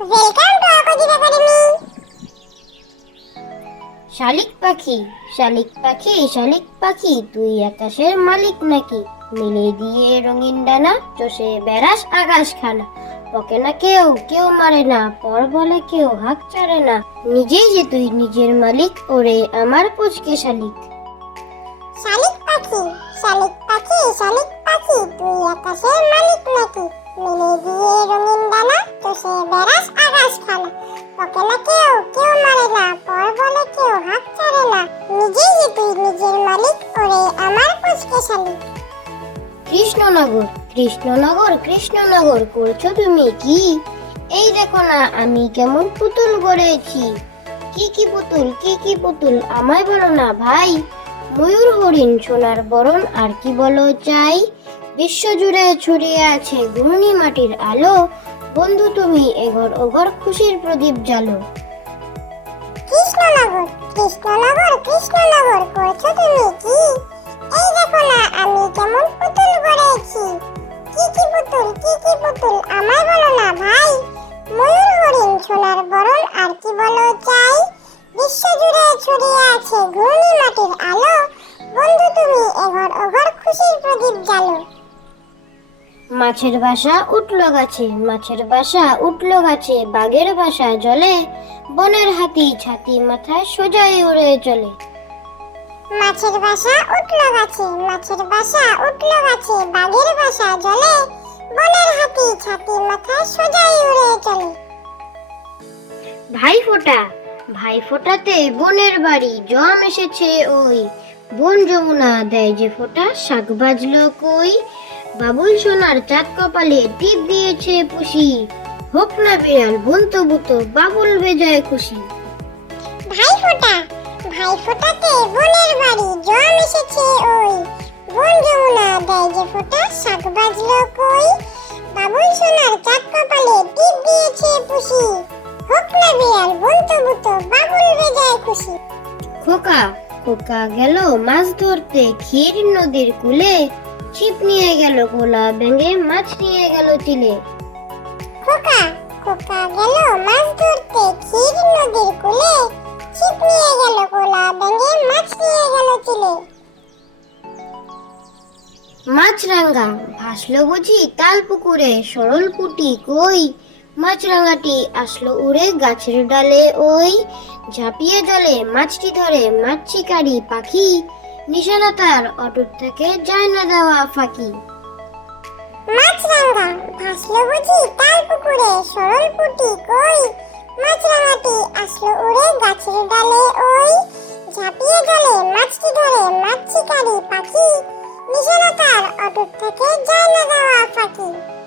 Welcome to আকদিব academy. শালিক পাখি, শালিক পাখি, শালিক পাখি, তুই আকাশের মালিক নাকি? মিলে দিয়ে রঙিন ডানা, চষে বেড়াস আকাশ খানা। ওকে না কেউ, কেউ মারে না, পর বলে কেউ হাঁক চড়ে না। নিজেই যে তুই নিজের মালিক, ওরে আমার পুচকে শালিক। শালিক পাখি, শালিক পাখি, শালিক পাখি, তুই আকাশের মালিক নাকি? মিলে দিয়ে রঙিন ডানা, চষে বেড়াস আকাশ খানা। ওকে না কেউ, কেউ মারে না, পর বলে কেউ হাঁক চড়ে না। নিজেই যে তুই নিজের মালিক, ওরে আমার পুচকে শালিক। কৃষ্ণনগর, কৃষ্ণনগর, কৃষ্ণনগর, করছো তুমি কি? এই দেখো না আমি কেমন পুতুল গড়েছি। কি কি পুতুল, কি কি পুতুল, আমায় বলো না ভাই। ময়ূর, হরিণ, সোনার বরণ, আর কি বলো চাই? বিশ্বজুড়ে ছড়িয়ে আছে ঘূর্ণি মাটির আলো। বন্ধু তুমি এঘর ওঘর খুশির প্রদীপ জ্বালো। কৃষ্ণনগর, কৃষ্ণনগর, কৃষ্ণনগর, করছো তুমি কি? এই দেখো না আমি কেমন পুতুল গড়েছি। কি কি পুতুল, কি কি পুতুল, আমায় বলো না ভাই। ময়ূর, হরিণ, সোনার বরণ, আর কি বলো চাই? বিশ্বজুড়ে ছড়িয়ে আছে ঘূর্ণি মাটির আলো। বন্ধু তুমি এঘর ওঘর খুশির প্রদীপ জ্বালো। মাছের বাসা উঠলো গাছে, মাছের বাসা উঠলো গাছে, বাঘের বাসা জলে। বনের হাতি ছাতি মাথায় সোজাই উড়ে চলে। মাছের বাসা উঠলো গাছে, মাছের বাসা উঠলো গাছে, বাঘের বাসা জলে। বনের হাতি ছাতি মাথায় সোজাই উড়ে চলে। ভাইফোঁটা, ভাইফোঁটাতে বোনের বাড়ি, জম এসেছে ওই। বোন যমুনা দেয় যে ফোঁটা, শাক বাজলো কই। বাবুল সোনার চাঁদ কপালে টিপ দিয়েছে পুষি। হোক না বিড়াল বোন তবু তো বাবুল বেজায় খুশি। ভাইফোঁটা, ভাইফোঁটাতে বোনের বাড়ি, জম এসেছে ওই। বোন যমুনা দেয় যে ফোঁটা, শাক বাজলো কই। বাবুল সোনার চাঁদ কপালে টিপ দিয়েছে পুষি। হোক না বিড়াল বোন তবু তো বাবুল বেজায় খুশি। খোকা, খোকা গেল মাছ ধরতে ক্ষীর নদীর কূলে। ছিপ নিয়ে গেল গোলা ব্যাঙে, মাছ নিয়ে গেল চিলে। খোকা, খোকা গেল মাছ ধরতে ক্ষীর নদীর কূলে। ছিপ নিয়ে গেল কোলা ব্যাঙে, মাছ নিয়ে গেল চিলে। মাছরাঙা ভাসলো বুঝি তাল পুকুরে, সরল পুটি কই। মাছরাঙাটি আসলো উড়ে গাছের ডালে ওই। ঝাঁপিয়ে জলে মাছটি ধরে মাছ শিকারি পাখি। নিশানা তার অটুট থেকে যায় না দেওয়া ফাঁকি। মাছরাঙা ভাসলো বুঝি তাল পুকুরে, সরল পুটি কই। মাছরাঙাটি আসলো উড়ে গাছের ডালে ওই। ঝাঁপিয়ে জলে মাছটি ধরে মাছ শিকারি পাখি। নিশানা তার অটুট থেকে যায় না দেওয়া ফাঁকি।